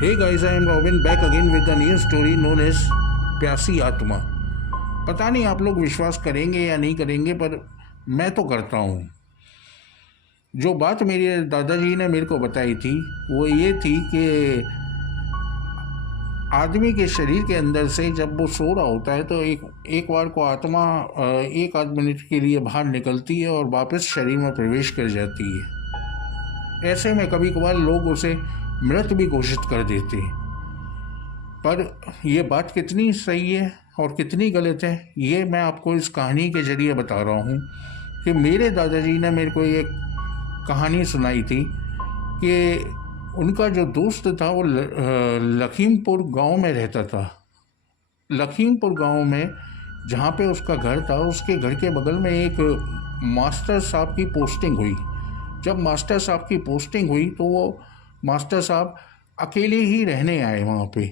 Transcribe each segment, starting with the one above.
Hey guys, I am Robin back again with a new story known as प्यासी आत्मा। पता नहीं आप लोग विश्वास करेंगे या नहीं करेंगे, पर मैं तो करता हूँ। जो बात मेरे दादाजी ने मेरे को बताई थी वो ये थी कि आदमी के शरीर के अंदर से जब वो सो रहा होता है तो एक बार को आत्मा एक आध मिनट के लिए बाहर निकलती है और वापस शरीर में प्रवेश कर जाती है। ऐसे में कभी कभार लोग उसे मृत भी घोषित कर देते हैं। पर यह बात कितनी सही है और कितनी गलत है, ये मैं आपको इस कहानी के जरिए बता रहा हूँ कि मेरे दादाजी ने मेरे को एक कहानी सुनाई थी कि उनका जो दोस्त था वो लखीमपुर गांव में रहता था। लखीमपुर गांव में जहाँ पे उसका घर था, उसके घर के बगल में एक मास्टर साहब की पोस्टिंग हुई। जब मास्टर साहब की पोस्टिंग हुई तो वो मास्टर साहब अकेले ही रहने आए वहाँ पे।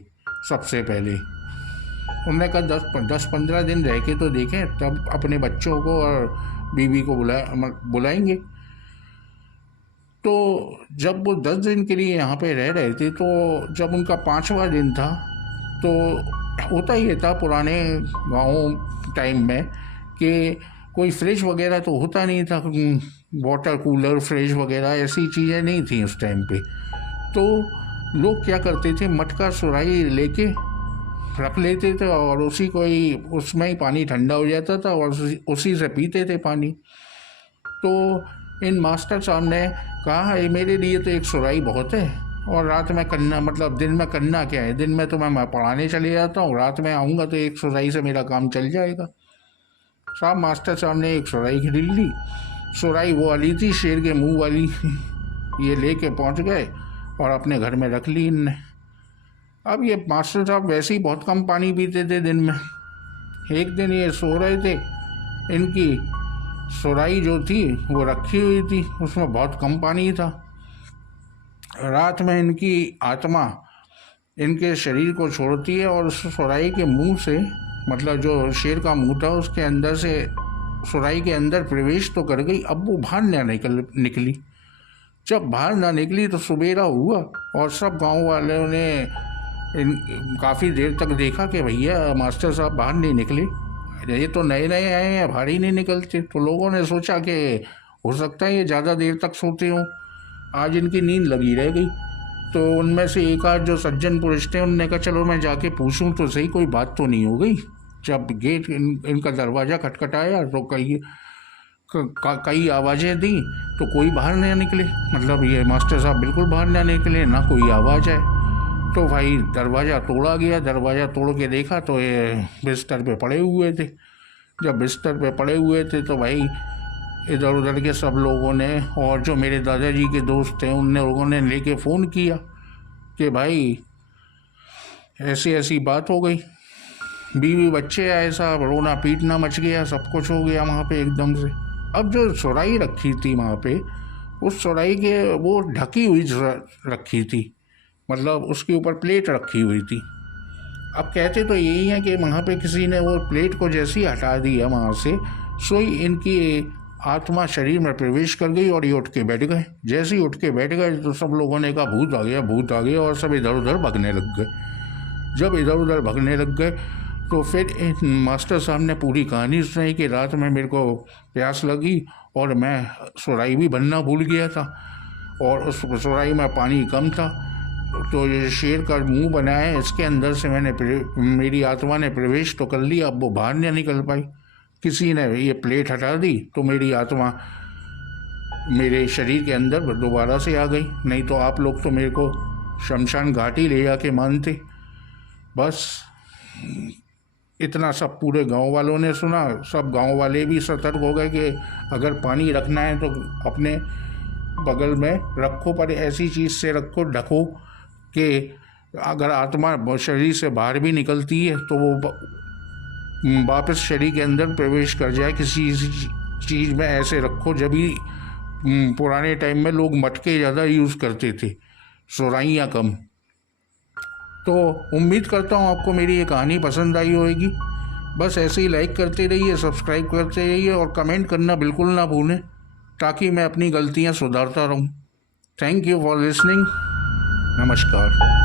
सबसे पहले उन्होंने कहा 10-15 दिन रह के तो देखें, तब अपने बच्चों को और बीवी को बुलाएंगे। तो जब वो 10 दिन के लिए यहाँ पे रह रहे थे, तो जब उनका 5वां दिन था तो होता ही था पुराने गाँव टाइम में कि कोई फ्रिज वगैरह तो होता नहीं था, वाटर कूलर फ्रिज वगैरह ऐसी चीज़ें नहीं थी उस टाइम पे। तो लोग क्या करते थे, मटका सुराही लेके रख लेते थे और उसमें ही पानी ठंडा हो जाता था और उसी से पीते थे पानी। तो इन मास्टर साहब ने कहा ये मेरे लिए तो एक सुराही बहुत है, और रात में करना मतलब दिन में करना क्या है, दिन में तो मैं पढ़ाने चले जाता हूँ, रात में आऊँगा तो एक सुराही से मेरा काम चल जाएगा। साहब मास्टर साहब ने एक सुराही खरीद ली। सुराही वो वाली थी शेर के मुंह वाली। ये लेके पहुंच गए और अपने घर में रख ली इनने। अब ये मास्टर साहब वैसे ही बहुत कम पानी पीते थे दिन में। एक दिन ये सो रहे थे, इनकी सुराही जो थी वो रखी हुई थी, उसमें बहुत कम पानी था। रात में इनकी आत्मा इनके शरीर को छोड़ती है और उस सुराही के मुंह से, मतलब जो शेर का मुंह था उसके अंदर से सुराही के अंदर प्रवेश तो कर गई। अब वो बाहर ना निकली। जब बाहर ना निकली तो सुबेरा हुआ और सब गांव वालों ने काफ़ी देर तक देखा कि भैया मास्टर साहब बाहर नहीं निकले, ये तो नए नए आए हैं, बाहर ही नहीं निकलते। तो लोगों ने सोचा कि हो सकता है ये ज़्यादा देर तक सोते हों, आज इनकी नींद लगी रह गई। तो उनमें से एक आध जो सज्जन पुरुष थे उनने कहा चलो मैं जाके पूछूं तो सही, कोई बात तो नहीं हो गई। जब गेट इनका दरवाज़ा खटखटाया तो कई आवाज़ें दी तो कोई बाहर नहीं निकले, मतलब ये मास्टर साहब बिल्कुल बाहर ना निकले, ना कोई आवाज़ है। तो भाई दरवाज़ा तोड़ा गया। दरवाज़ा तोड़ के देखा तो ये बिस्तर पे पड़े हुए थे। जब बिस्तर पे पड़े हुए थे तो भाई इधर उधर के सब लोगों ने, और जो मेरे दादाजी के दोस्त थे उन लोगों ने लेके फ़ोन किया कि भाई ऐसी ऐसी बात हो गई, बीवी बच्चे आए साहब, रोना पीटना मच गया, सब कुछ हो गया वहाँ पे एकदम से। अब जो सुराही रखी थी वहाँ पे, उस सुराही के वो ढकी हुई रखी थी, मतलब उसके ऊपर प्लेट रखी हुई थी। अब कहते तो यही है कि वहाँ पे किसी ने वो प्लेट को जैसे ही हटा दिया वहाँ से, सोई इनकी आत्मा शरीर में प्रवेश कर गई और ये उठ के बैठ गए। जैसे ही उठ के बैठ गए तो सब लोगों ने कहा भूत आ गया, भूत आ गया, और सब इधर उधर भगने लग गए। जब इधर उधर भगने लग गए तो फिर मास्टर साहब ने पूरी कहानी सुनाई कि रात में मेरे को प्यास लगी और मैं सुराही भी भरना भूल गया था, और उस सुराही में पानी कम था। तो ये शेर का मुंह बनाया है, इसके अंदर से मेरी आत्मा ने प्रवेश तो कर लिया, अब वो बाहर नहीं निकल पाई। किसी ने ये प्लेट हटा दी तो मेरी आत्मा मेरे शरीर के अंदर दोबारा से आ गई, नहीं तो आप लोग तो मेरे को शमशान घाट ही ले जाके मानते। बस इतना सब पूरे गांव वालों ने सुना। सब गांव वाले भी सतर्क हो गए कि अगर पानी रखना है तो अपने बगल में रखो, पर ऐसी चीज़ से रखो, ढको कि अगर आत्मा शरीर से बाहर भी निकलती है तो वो वापस शरीर के अंदर प्रवेश कर जाए। किसी चीज़ में ऐसे रखो। जब भी पुराने टाइम में लोग मटके ज़्यादा यूज़ करते थे, सुराहियाँ कम। तो उम्मीद करता हूँ आपको मेरी ये कहानी पसंद आई होगी। बस ऐसे ही लाइक करते रहिए, सब्सक्राइब करते रहिए और कमेंट करना बिल्कुल ना भूलें, ताकि मैं अपनी गलतियाँ सुधारता रहूँ। Thank you for listening. नमस्कार।